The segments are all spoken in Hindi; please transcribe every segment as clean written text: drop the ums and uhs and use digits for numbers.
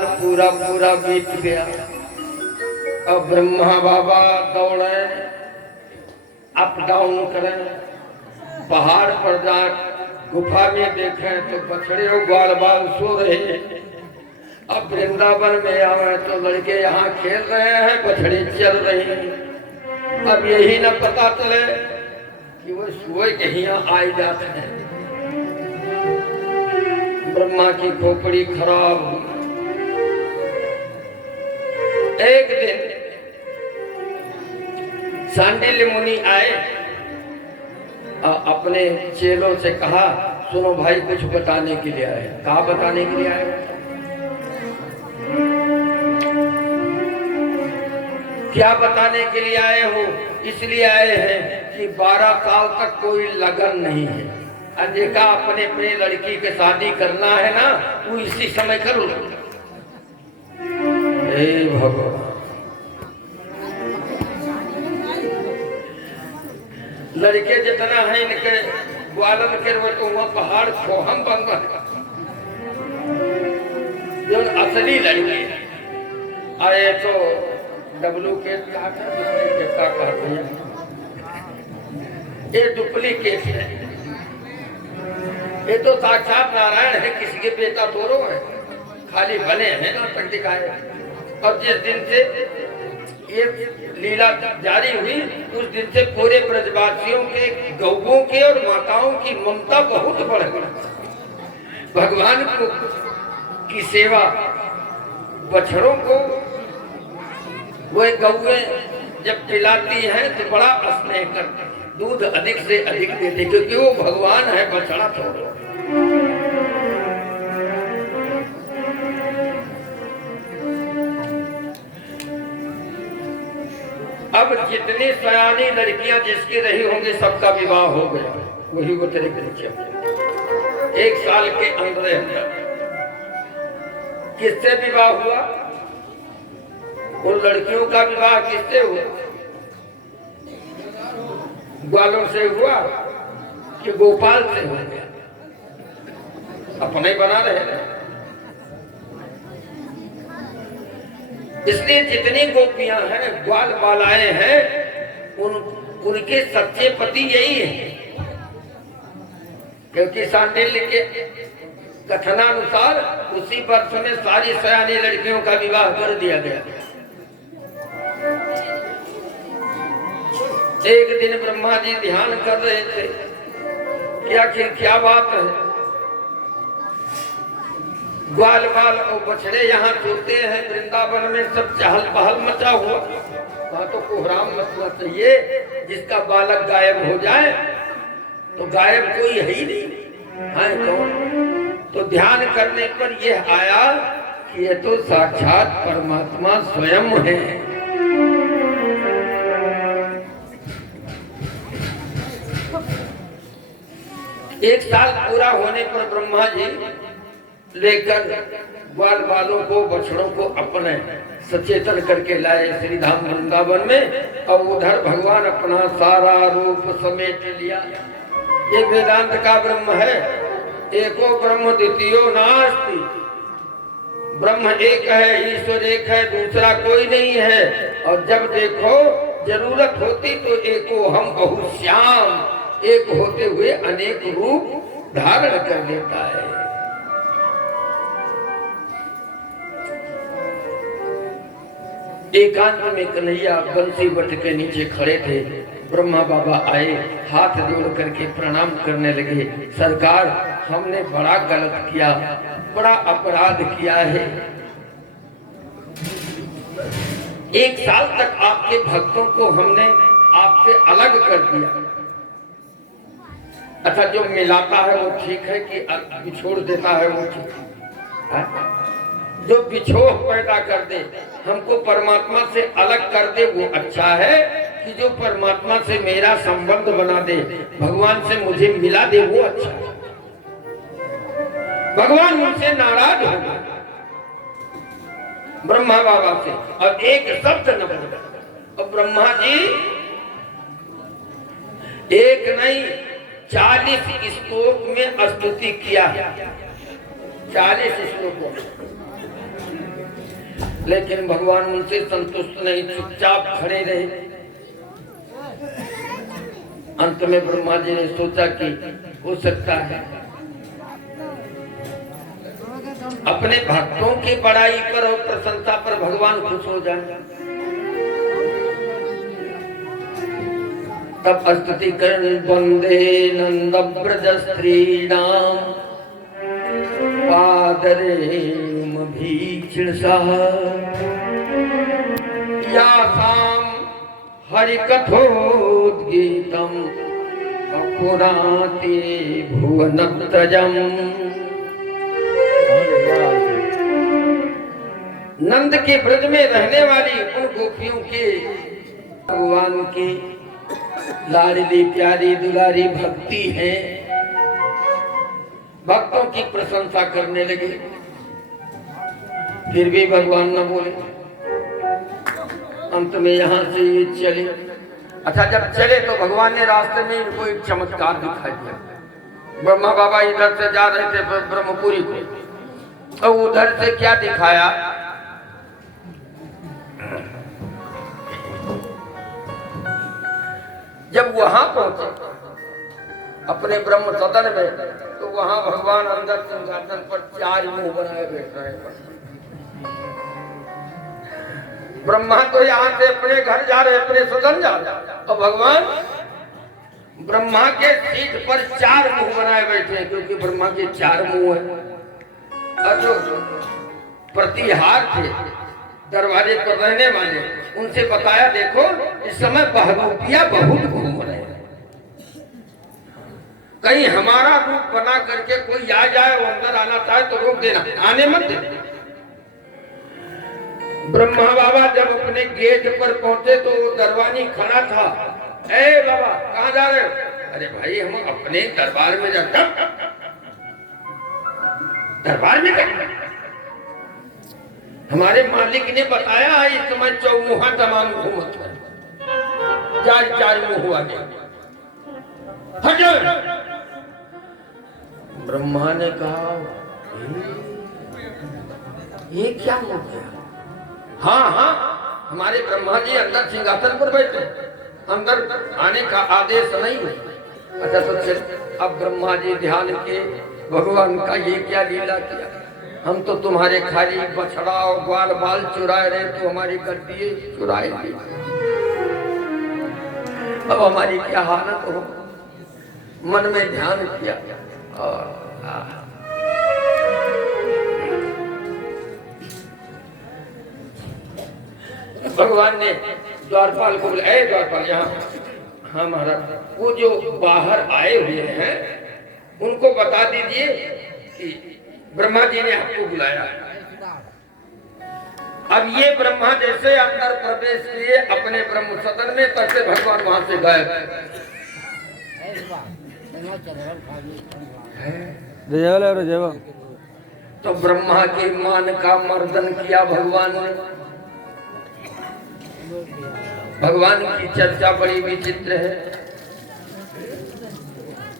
साल पूरा पूरा बीत गया। अब ब्रह्मा बाबा दौड़े, अप डाउन करें, पहाड़ पर जा गुफा में देखें तो बछड़े और ग्वाल बाल सो रहे हैं। अब वृंदावन में आवे तो लड़के यहाँ खेल रहे हैं, बछड़े चल रहे हैं। अब यही न पता चले कि वो सोए कहीं आ जाते हैं। ब्रह्मा की खोपड़ी खराब हुई। एक दिन सांडिल्य मुनि आए, अपने चेलों से कहा, सुनो भाई कुछ बताने के लिए आए। कहा बताने के लिए आए? क्या बताने के लिए आए हो? इसलिए आए हैं कि 12 साल तक कोई लगन नहीं है। अनेका अपने अपने लड़की के शादी करना है ना, वो इसी समय करो। हे भगवान, लड़के जितना है इनके ग्वालन के तो वह पहाड़ को हम बन गए। जो असली लड़के आए तो डुप्लीकेट कहते हैं, ये डुप्लीकेट है। ये तो साक्षात नारायण है, किसी के बेटा तोरो है, खाली बने हैं नाटक दिखाए। और जिस दिन से ये लीला जारी हुई उस दिन से पूरे ब्रजवासियों के गौओं के और माताओं की ममता बहुत बढ़ गई। भगवान को की सेवा, बछड़ों को वह गौएं जब पिलाती हैं तो बड़ा स्नेह करते, दूध अधिक से अधिक देते, क्योंकि वो भगवान है, बछड़ा थोड़ा। अब जितनी सयानी लड़कियां जिसकी रही होंगी सबका विवाह हो गया। वही वो तेरे परीक्षा 1 साल के अंदर किससे विवाह हुआ? उन लड़कियों का विवाह किससे हुआ? ग्वालों से हुआ कि गोपाल से हो गया? अपने बना रहे। इसलिए जितनी गोपियां हैं, ग्वाल बालाएं हैं, उनके सच्चे पति यही है। क्योंकि सांडिल्य के कथनानुसार उसी वर्ष में सारी सयानी लड़कियों का विवाह कर दिया गया। एक दिन ब्रह्मा जी ध्यान कर रहे थे कि आखिर क्या बात है। ग्वाल बाल और बछड़े यहाँ सोते हैं, वृंदावन में सब चहल पहल मचा हुआ। वहां तो कोहराम मचना चाहिए, जिसका बालक गायब हो जाए तो गायब कोई है ही नहीं। हाँ कौन? तो ध्यान करने पर यह आया कि ये तो साक्षात परमात्मा स्वयं है। एक साल पूरा होने पर ब्रह्मा जी लेकर ग्वाल बालों को, बछड़ों को अपने सचेतन करके लाए श्रीधाम वृंदावन में। और उधर भगवान अपना सारा रूप समेट लिया। ये वेदांत का ब्रह्म है। एको ब्रह्म द्वितीयो नास्ति। ब्रह्म एक है, ईश्वर एक है, दूसरा कोई नहीं है। और जब देखो जरूरत होती तो एको हम बहुश्याम, एक होते हुए अनेक रूप धारण कर लेता है। एकांत में कन्हैया बंसी वट के नीचे खड़े थे। ब्रह्मा बाबा आए, हाथ जोड़ करके प्रणाम करने लगे। सरकार, हमने बड़ा गलत किया, बड़ा अपराध किया है। 1 साल तक आपके भक्तों को हमने आपसे अलग कर दिया। अच्छा, जो मिलाता है वो ठीक है कि बिछोड़ देता है वो ठीक है? जो बिछोह पैदा कर दे, हमको परमात्मा से अलग कर दे, वो अच्छा है कि जो परमात्मा से मेरा संबंध बना दे, भगवान से मुझे मिला दे, वो अच्छा है। भगवान मुझसे नाराज हो गए ब्रह्मा बाबा से, और एक शब्द न बोला। और ब्रह्मा जी एक नहीं 40 श्लोक में स्तुति किया। 40 श्लोकों लेकिन भगवान उनसे संतुष्ट नहीं, चुपचाप खड़े रहे। अंत में ब्रह्मा जी ने सोचा कि हो सकता है अपने भक्तों की बड़ाई पर और प्रशंसा पर भगवान खुश हो जाए। तब स्तुति कर वंदे नंद ब्रज स्त्रीणाम पादरेम भीक्षण सह यासाम हरिकथोद्गीतम अपुराते भुवनत्रयम्। नंद के ब्रज में रहने वाली उन गोपियों के भगवान की लाडली प्यारी दुलारी भक्ति है, भक्तों की प्रशंसा करने लगे। फिर भी भगवान न बोले। अंत में यहाँ से ये चले। अच्छा, जब चले तो भगवान ने रास्ते में इनको एक चमत्कार दिखाई दिया। ब्रह्मा बाबा इधर से जा रहे थे ब्रह्मपुरी को, तो उधर से क्या दिखाया, जब वहां पहुंचे अपने ब्रह्म सदन में, तो वहां भगवान अंदर सिंहासन पर 4 मुंह बनाए बैठ रहे हैं। ब्रह्मा तो यहाँ से अपने घर जा रहे, अपने सदन जा रहे, और भगवान ब्रह्मा के सीट पर 4 मुंह बनाए बैठे हैं, क्योंकि ब्रह्मा के 4 मुंह हैं। और जो प्रतिहार थे दरवाजे पर रहने वाले, उनसे बताया देखो इस समय बहरूपिया बहुत घूम रहे हैं, कहीं हमारा रूप बना करके कोई आ जाए, वो अंदर आना चाहे तो रोक देना, आने मत देना। ब्रह्मा बाबा जब अपने गेट पर पहुंचे तो वो दरबारी खड़ा था। ए बाबा कहाँ जा रहे हो? अरे भाई हम अपने दरबार में जाते। दरबार में क्या? हमारे मालिक ने बताया इस समय चौमुहा तमाम घूमत है, 4 मुंह हुआ गया। ब्रह्मा ने कहा ये क्या हो गया? हाँ हाँ, हमारे ब्रह्मा जी अंदर सिंहासन पर बैठे, अंदर आने का आदेश नहीं है। अच्छा तो चल, अब ब्रह्मा जी ध्यान के भगवान का ये क्या लीला किया, हम तो तुम्हारे खाली बछड़ा और ग्वाल बाल चुराए रहे, तो हमारी गद्दी चुराए ली, अब हमारी क्या हालत हो। मन में ध्यान किया और भगवान ने द्वारपाल को बोला, ए द्वारपाल यहाँ। हाँ महाराज, वो जो बाहर आए हुए हैं उनको बता दीजिए कि ब्रह्मा जी ने आपको बुलाया। अब ये ब्रह्मा जैसे अंदर प्रवेश किए अपने ब्रह्म सदन में, तब से भगवान वहां से गए। तो ब्रह्मा के मान का मर्दन किया भगवान ने। भगवान की चर्चा बड़ी विचित्र है।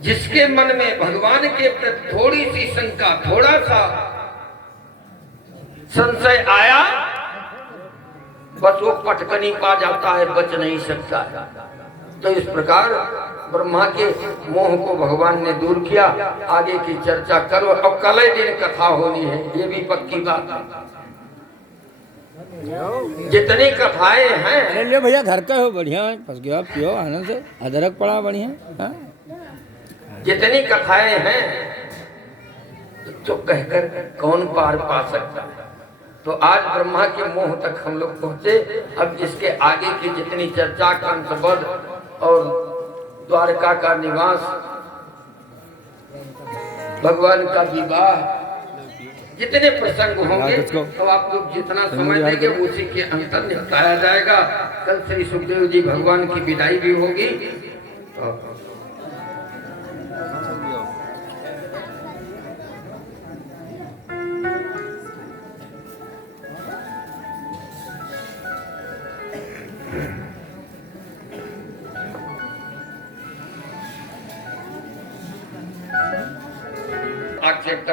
जिसके मन में भगवान के प्रति थोड़ी सी शंका, थोड़ा सा संशय आया, बस वो पटकनी पा जाता है, बच नहीं सकता है। तो इस प्रकार ब्रह्मा के मोह को भगवान ने दूर किया। आगे की चर्चा करो, अब कल ही दिन कथा होनी है, ये भी पक्की बात है। जितनी कथाएं हैं, अरे ले भैया घर का हो, बढ़िया फंस गया, पियो आनंद से, अदरक पड़ा बढ़िया। हाँ? जितनी कथाएं हैं तो कहकर कौन पार पा सकता है। तो आज ब्रह्मा के मोह तक हम लोग पहुंचे। अब इसके आगे की जितनी चर्चा, कंसवध और द्वारका का निवास, भगवान का विवाह, जितने प्रसंग होंगे तो आप लोग जितना समय देंगे उसी के अंतर निपटाया जाएगा। कल श्री सुखदेव जी भगवान की विदाई भी होगी। आक्षेप